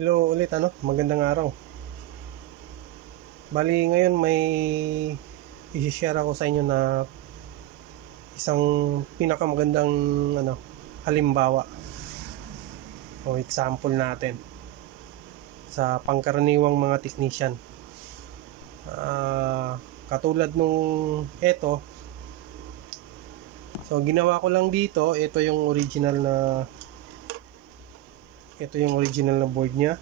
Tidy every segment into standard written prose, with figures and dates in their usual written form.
Hello ulit, magandang araw. Bali ngayon may i-share ako sa inyo na isang pinakamagandang halimbawa o example natin sa pangkaraniwang mga technician. Katulad nung so ginawa ko lang dito, ito yung original na board niya.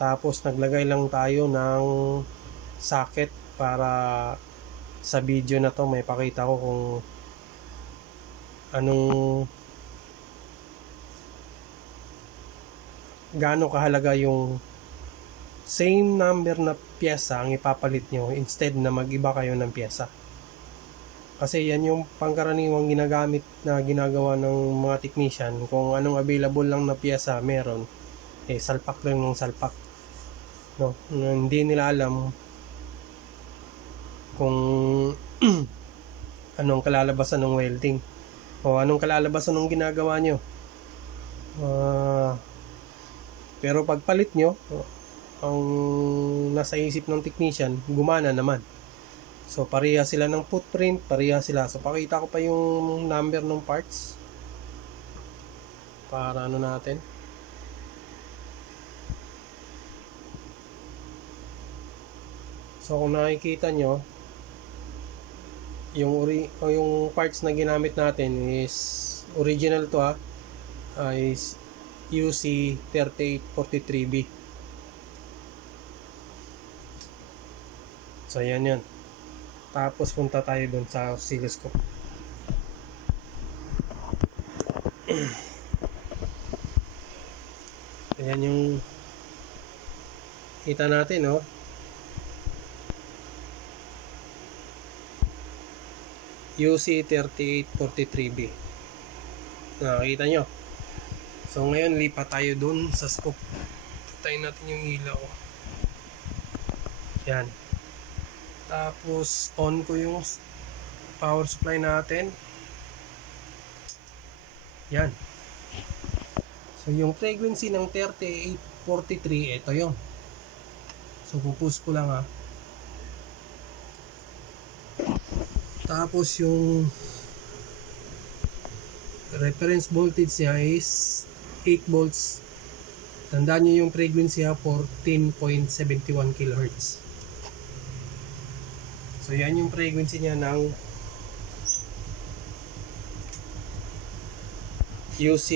Tapos naglagay lang tayo ng socket para sa video na to may pakita ko kung gaano kahalaga yung same number na pyesa ang ipapalit nyo instead na mag-iba kayo ng pyesa. Kasi yan yung pangkaraniwang ginagawa ng mga technician. Kung anong available lang na pyesa meron, salpak lang ng salpak. No, hindi nila alam kung anong kalalabasan ng welding o anong kalalabasan ng ginagawa nyo. Pero pagpalit nyo, ang nasa isip ng technician, gumana naman. So pareha sila ng footprint, pareha sila. So pakita ko pa yung number ng parts para natin. So kung nakikita nyo, yung parts na ginamit natin is original to is UC 3843B. So yan. Tapos punta tayo dun sa oscilloscope. Ayan yung kita natin, UC 3843B. Nakikita nyo. So ngayon lipat tayo dun sa scope. Patayin natin yung ilaw. Yan. Tapos on ko yung power supply natin. Yan. So yung frequency ng 3843, ito yun. So pupush ko lang Tapos yung reference voltage niya is 8 volts. Tandaan nyo yung frequency 14.71 kHz. So yan yung frequency niya ng UC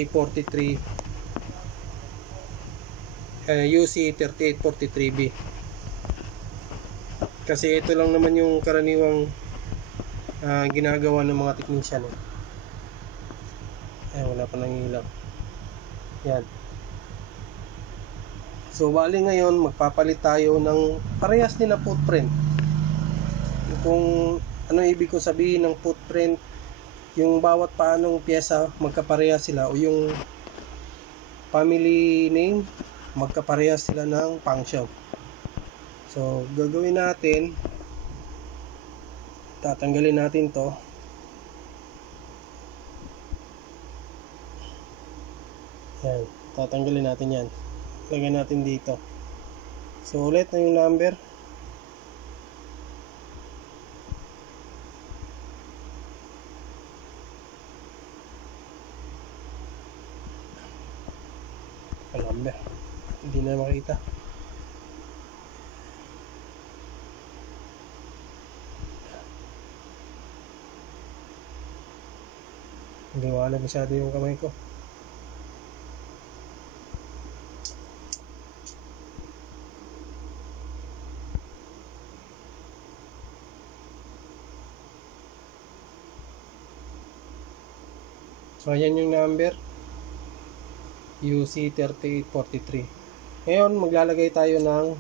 3843B. Kasi ito lang naman yung karaniwang ginagawa ng mga technician. Wala pa nang ilaw. Yan. So bali ngayon magpapalit tayo ng parehas din na footprint. Kung ano ibig ko sabihin ng footprint, yung bawat paanong pyesa magkapareha sila, o yung family name magkapareha sila ng function. So gagawin natin, tatanggalin natin to. Yan, tatanggalin natin yan. Lagyan natin dito. So ulit na yung number. Number. Hindi na makita. Hindi wala masyado yung kamay ko. So ayan yung number, UC 3843. Ngayon maglalagay tayo ng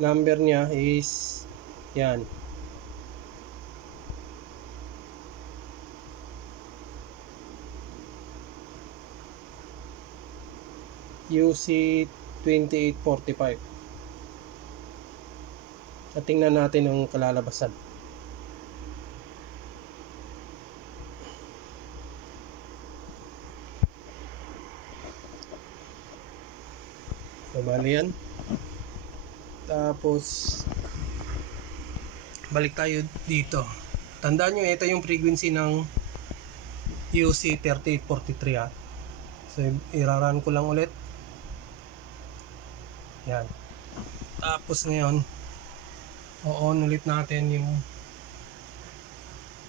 number niya is yan, UC 2845. At tingnan natin yung kalalabasan. So, bali yan. Tapos, balik tayo dito. Tandaan nyo, ito yung frequency ng UC 3843 ha. So, iraran ko lang ulit. Yan. Tapos ngayon, o-on ulit natin yung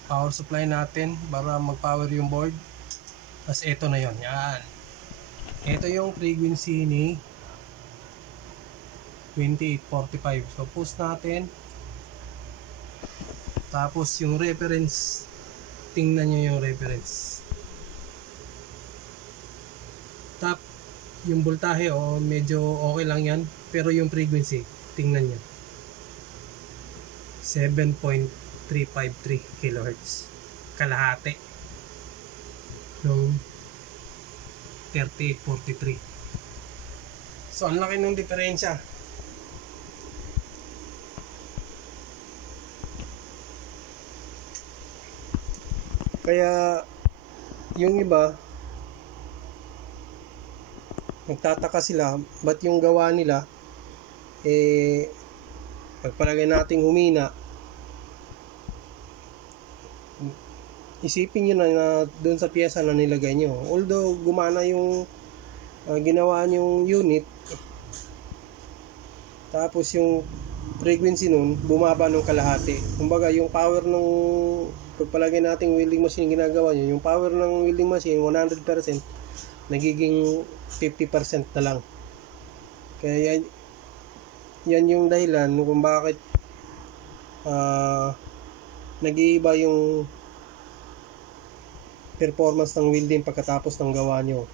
power supply natin para mag-power yung board. Tapos ito na yon. Yan. Ito yung frequency ni 2845. So, post natin. Tapos yung reference, tingnan nyo yung reference. Top, yung voltahe medyo okay lang yan. Pero yung frequency, tingnan nyo. 7.353 kHz. Kalahati. Nung 3843. So, ang laki ng diferensya. Kaya yung iba nagtataka sila ba't yung gawa nila pagpalagay nating humina, isipin nyo na doon sa pyesa na nilagay nyo, although gumana yung ginawa nyong unit, tapos yung frequency nun bumaba ng kalahati. Kumbaga yung power ng pagpalagay nating welding machine ginagawa nyo, yung power ng welding machine 100%, nagiging 50% na lang. Kaya yan yung dahilan kung bakit nag-iiba yung performance ng welding pagkatapos ng gawa nyo.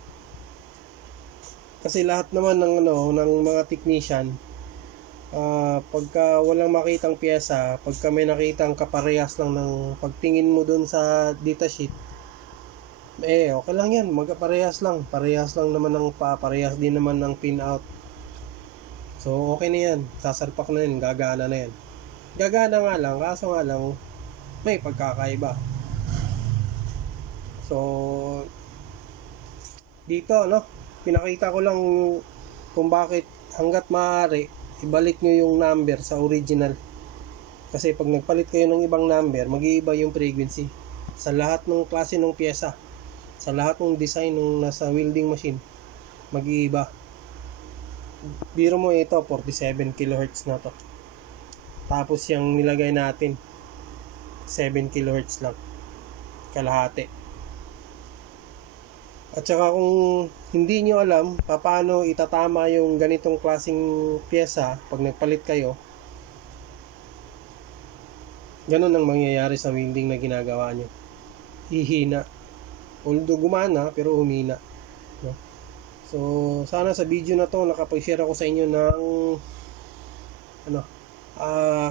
Kasi lahat naman ng mga technician, pagka walang makitang pyesa, pagka may nakitang kaparehas lang ng pagtingin mo dun sa datasheet, okay lang yan, magkaparehas lang, parehas lang naman ng parehas din naman ng pin out. So okay na yan, sasalpak na yan, gagana na yan. Gagana nga lang, kaso nga lang may pagkakaiba. So dito pinakita ko lang kung bakit hanggat maaari ibalik nyo yung number sa original. Kasi pag nagpalit kayo ng ibang number, mag-iiba yung frequency sa lahat ng klase ng pyesa, sa lahat ng design ng nasa welding machine, mag-iiba. Biro mo ito 47 kHz na to, tapos yung nilagay natin 7 kHz lang, kalahati. At saka kung hindi nyo alam paano itatama yung ganitong klaseng pyesa pag nagpalit kayo, ganun ang mangyayari sa welding na ginagawa nyo. Hihina. Although gumana, pero humina. No? So, sana sa video na to nakapag-share ako sa inyo ng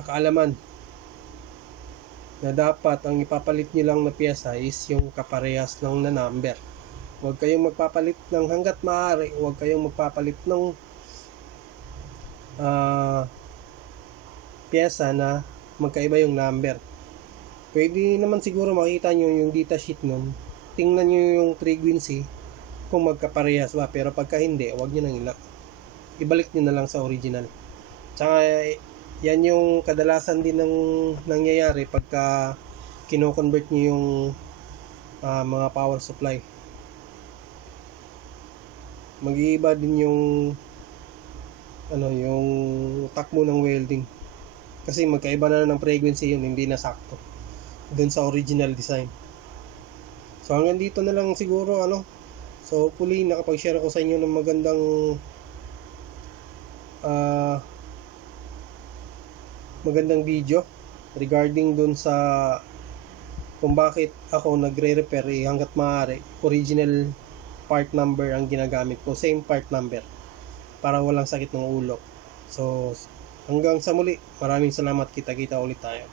kaalaman na dapat ang ipapalit nyo lang na pyesa is yung kaparehas lang na number. Huwag kayong magpapalit ng hanggat maaari, huwag kayong magpapalit ng pyesa na magkaiba yung number. Pwede naman siguro makita nyo yung datasheet nun, tingnan nyo yung frequency kung magkaparehas ba, pero pagka hindi, huwag nyo nang ibalik nyo na lang sa original. Tsaka yan yung kadalasan din ng nangyayari pagka kino-convert nyo yung mga power supply. Mag-iiba din yung yung takbo ng welding, kasi magkaiba na ng frequency yun, hindi na sakto dun sa original design. So hanggang dito na lang siguro so hopefully nakapag-share ako sa inyo ng magandang video regarding dun sa kung bakit ako nagre-repair hanggat maaari original part number ang ginagamit ko, same part number, para walang sakit ng ulo. So hanggang sa muli, maraming salamat, kita-kita ulit tayo.